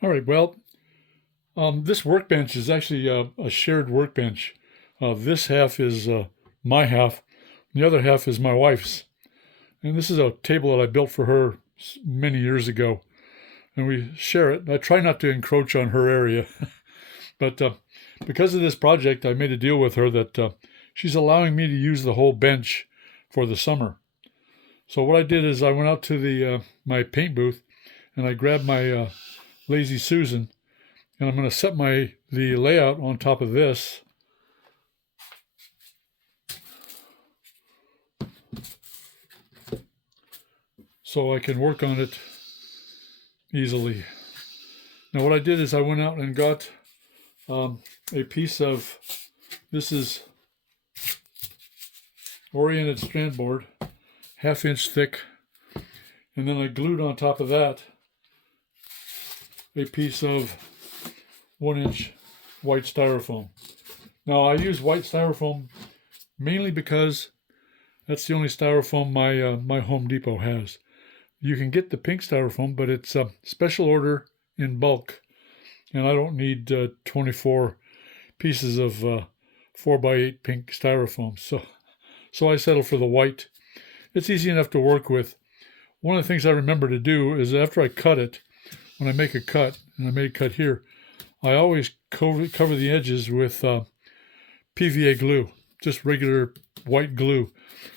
All right, well, this workbench is actually a shared workbench. This half is my half, the other half is my wife's. And this is a table that I built for her many years ago, and we share it. I try not to encroach on her area, but because of this project, I made a deal with her that she's allowing me to use the whole bench for the summer. So what I did is I went out to the my paint booth and I grabbed my Lazy Susan, and I'm going to set the layout on top of this. So I can work on it easily. Now what I did is I went out and got a piece of, this is oriented strand board, 1/2 inch thick, and then I glued on top of that a piece of 1-inch white styrofoam. Now I use white styrofoam mainly because that's the only styrofoam my Home Depot has. You can get the pink styrofoam, but it's a special order in bulk, and I don't need 24 pieces of 4x8 pink styrofoam. So I settle for the white. It's easy enough to work with. One of the things I remember to do is after I cut it, when I make a cut, and I made a cut here, I always cover the edges with PVA glue, just regular white glue,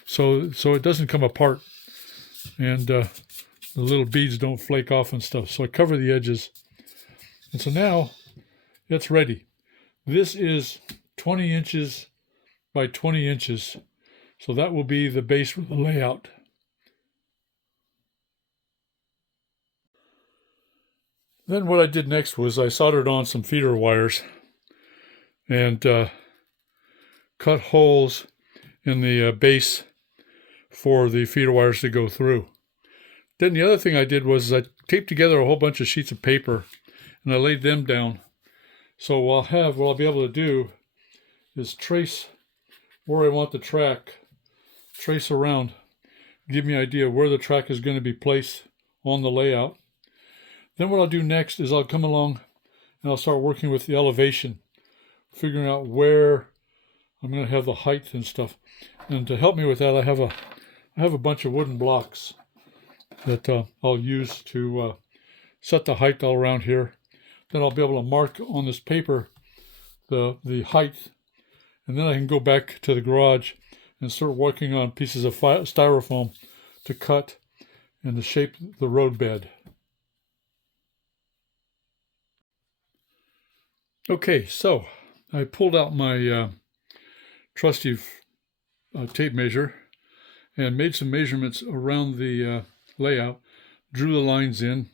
so it doesn't come apart, and the little beads don't flake off and stuff. So I cover the edges, and so now it's ready. This is 20 inches by 20 inches, so that will be the base for the layout. Then what I did next was I soldered on some feeder wires and cut holes in the base for the feeder wires to go through. Then the other thing I did was I taped together a whole bunch of sheets of paper and I laid them down. So what I'll be able to do is trace where I want the track, trace around, give me an idea where the track is going to be placed on the layout. Then what I'll do next is I'll come along and I'll start working with the elevation, figuring out where I'm going to have the height and stuff. And to help me with that, I have a bunch of wooden blocks that I'll use to set the height all around here. Then I'll be able to mark on this paper the height, and then I can go back to the garage and start working on pieces of styrofoam to cut and to shape the road bed. Okay, so I pulled out my trusty tape measure and made some measurements around the layout, drew the lines in,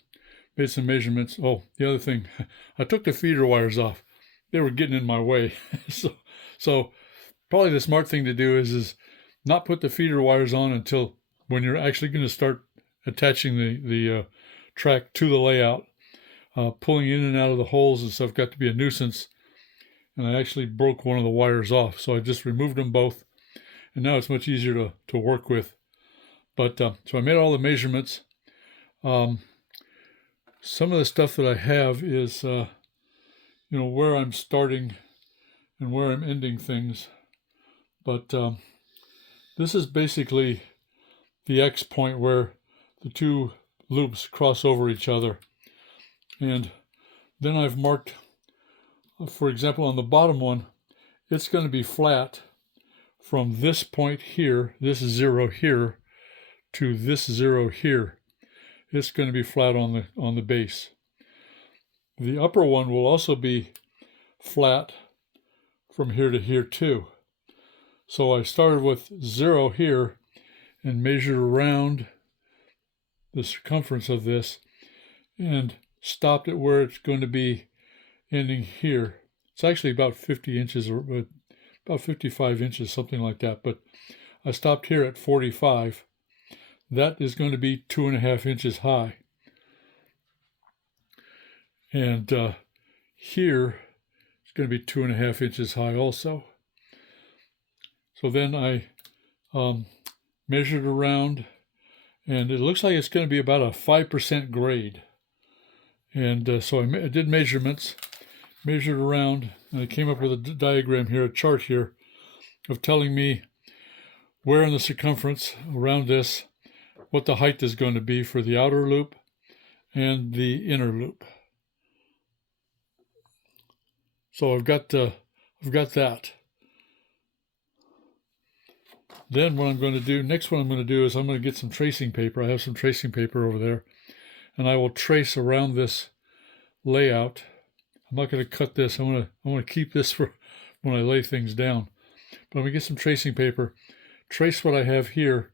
made some measurements. Oh, the other thing, I took the feeder wires off. They were getting in my way. so probably the smart thing to do is not put the feeder wires on until when you're actually going to start attaching the track to the layout. Pulling in and out of the holes and stuff got to be a nuisance, and I actually broke one of the wires off, so I just removed them both, and now it's much easier to work with. But so I made all the measurements. Some of the stuff that I have is where I'm starting and where I'm ending things, but this is basically the X point where the two loops cross over each other. And then I've marked, for example, on the bottom one, it's going to be flat from this point here, this 0 here, to this 0 here. It's going to be flat on the base. The upper one will also be flat from here to here too. So I started with 0 here and measured around the circumference of this and stopped it where it's going to be ending here. It's actually about 50 inches or about 55 inches, something like that. But I stopped here at 45. That is going to be 2.5 inches high. And here it's going to be 2.5 inches high also. So then I measured around, and it looks like it's going to be about a 5% grade. And so I did measurements, measured around, and I came up with a diagram here, a chart here, of telling me where in the circumference around this, what the height is going to be for the outer loop and the inner loop. So I've got that. Then what I'm going to do, next what I'm going to do is I'm going to get some tracing paper. I have some tracing paper over there, and I will trace around this layout. I'm not going to cut this. I want to keep this for when I lay things down. But I'm going to get some tracing paper, trace what I have here,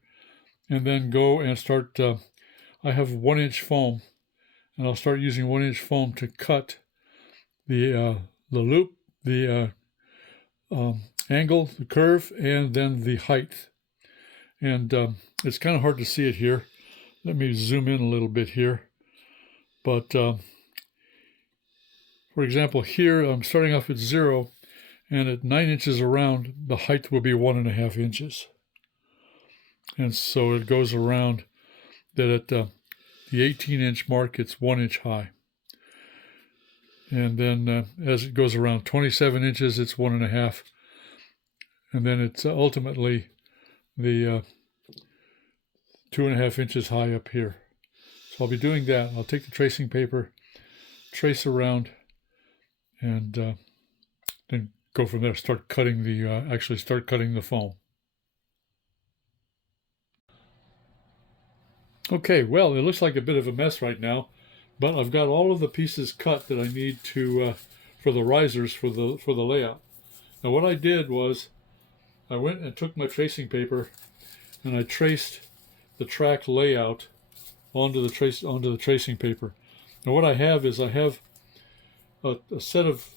and then go and start. I have 1-inch foam, and I'll start using 1-inch foam to cut the loop, the angle, the curve, and then the height. And it's kind of hard to see it here. Let me zoom in a little bit here. But for example, here I'm starting off at 0, and at 9 inches around, the height will be 1.5 inches. And so it goes around that at the 18-inch mark, it's 1 inch high. And then as it goes around 27 inches, it's 1.5. And then it's ultimately the 2.5 inches high up here. So I'll be doing that. I'll take the tracing paper, trace around, and then go from there. Start cutting the actually start cutting the foam. Okay, well, it looks like a bit of a mess right now, but I've got all of the pieces cut that I need to for the risers for the layout. Now what I did was I went and took my tracing paper and I traced the track layout onto the tracing paper. Now what I have is I have a set of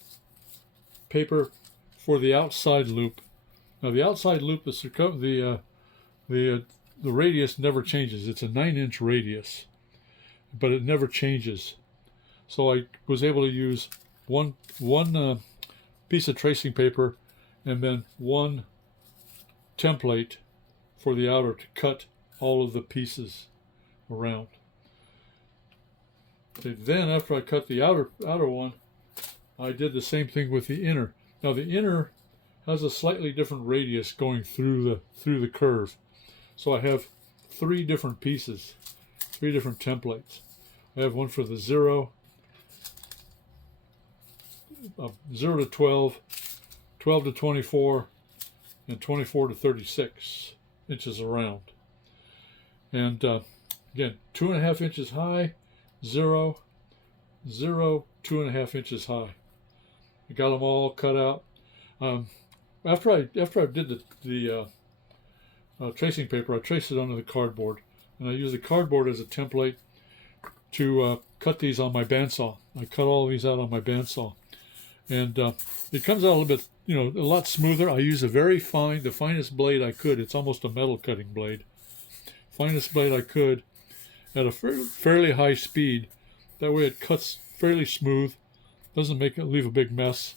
paper for the outside loop. Now the outside loop, the radius never changes. It's a 9-inch radius, but it never changes. So I was able to use one piece of tracing paper and then one template for the outer to cut all of the pieces around. Okay, then after I cut the outer one, I did the same thing with the inner. Now the inner has a slightly different radius going through the curve. So I have 3 different pieces, 3 different templates. I have one for the 0 to 12, 12 to 24, and 24 to 36 inches around. And again, 2.5 inches high, 0, 0, 2.5 inches high. I got them all cut out. After I did the tracing paper, I traced it onto the cardboard, and I used the cardboard as a template to cut these on my bandsaw. I cut all these out on my bandsaw, and it comes out a little bit, a lot smoother. I use the finest blade I could. It's almost a metal cutting blade. Finest blade I could at a fairly high speed. That way it cuts fairly smooth, doesn't leave a big mess.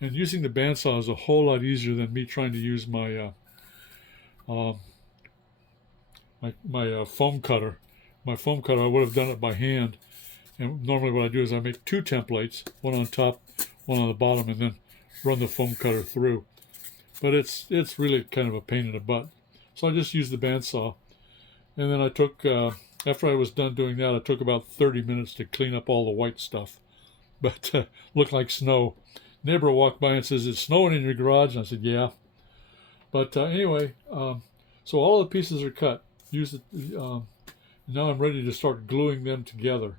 And using the bandsaw is a whole lot easier than me trying to use my foam cutter. My foam cutter, I would have done it by hand. And normally what I do is I make 2 templates, one on top, one on the bottom, and then run the foam cutter through. But it's really kind of a pain in the butt. So I just used the bandsaw. And then I took, after I was done doing that, I took about 30 minutes to clean up all the white stuff. But looked like snow. Neighbor walked by and says, "It's snowing in your garage?" And I said, "Yeah." But anyway, so all the pieces are cut. Now I'm ready to start gluing them together.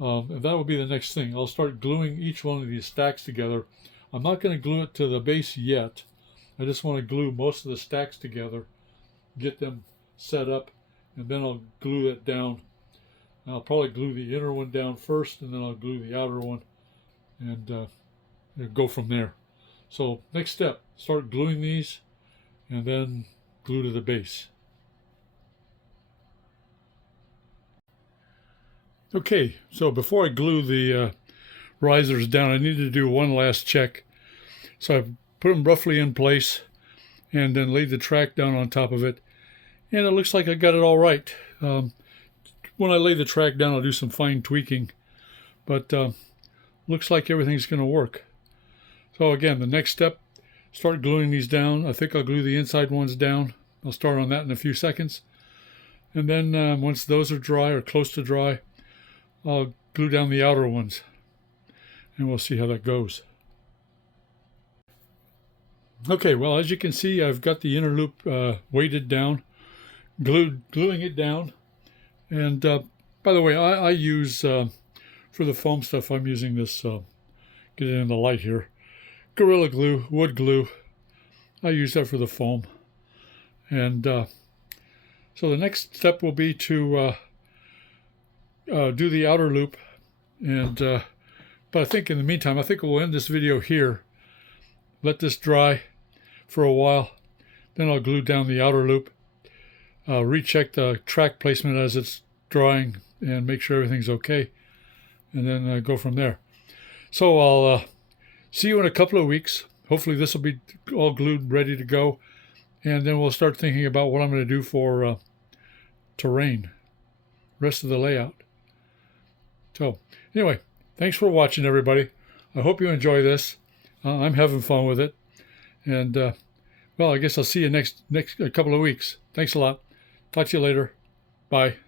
And that will be the next thing. I'll start gluing each one of these stacks together. I'm not going to glue it to the base yet. I just want to glue most of the stacks together, get them set up, and then I'll glue it down. And I'll probably glue the inner one down first, and then I'll glue the outer one, and go from there. So next step, start gluing these, and then glue to the base. Okay, so before I glue the risers down, I need to do one last check. So I put them roughly in place and then laid the track down on top of it, and it looks like I got it all right. When I lay the track down, I'll do some fine tweaking but looks like everything's going to work. So again, the next step, start gluing these down. I think I'll glue the inside ones down. I'll start on that in a few seconds. And then once those are dry or close to dry, I'll glue down the outer ones. And we'll see how that goes. Okay, well, as you can see, I've got the inner loop weighted down, gluing it down. And by the way, I use, for the foam stuff, I'm using this, get it in the light here, Gorilla Glue, wood glue. I use that for the foam. And so the next step will be to do the outer loop. And but I think in the meantime, I think we'll end this video here. Let this dry for a while. Then I'll glue down the outer loop. Recheck the track placement as it's drying and make sure everything's okay. And then go from there. So I'll see you in a couple of weeks. Hopefully this will be all glued, ready to go. And then we'll start thinking about what I'm going to do for terrain, rest of the layout. So anyway, thanks for watching, everybody. I hope you enjoy this. I'm having fun with it. And, well, I guess I'll see you next couple of weeks. Thanks a lot. Talk to you later. Bye.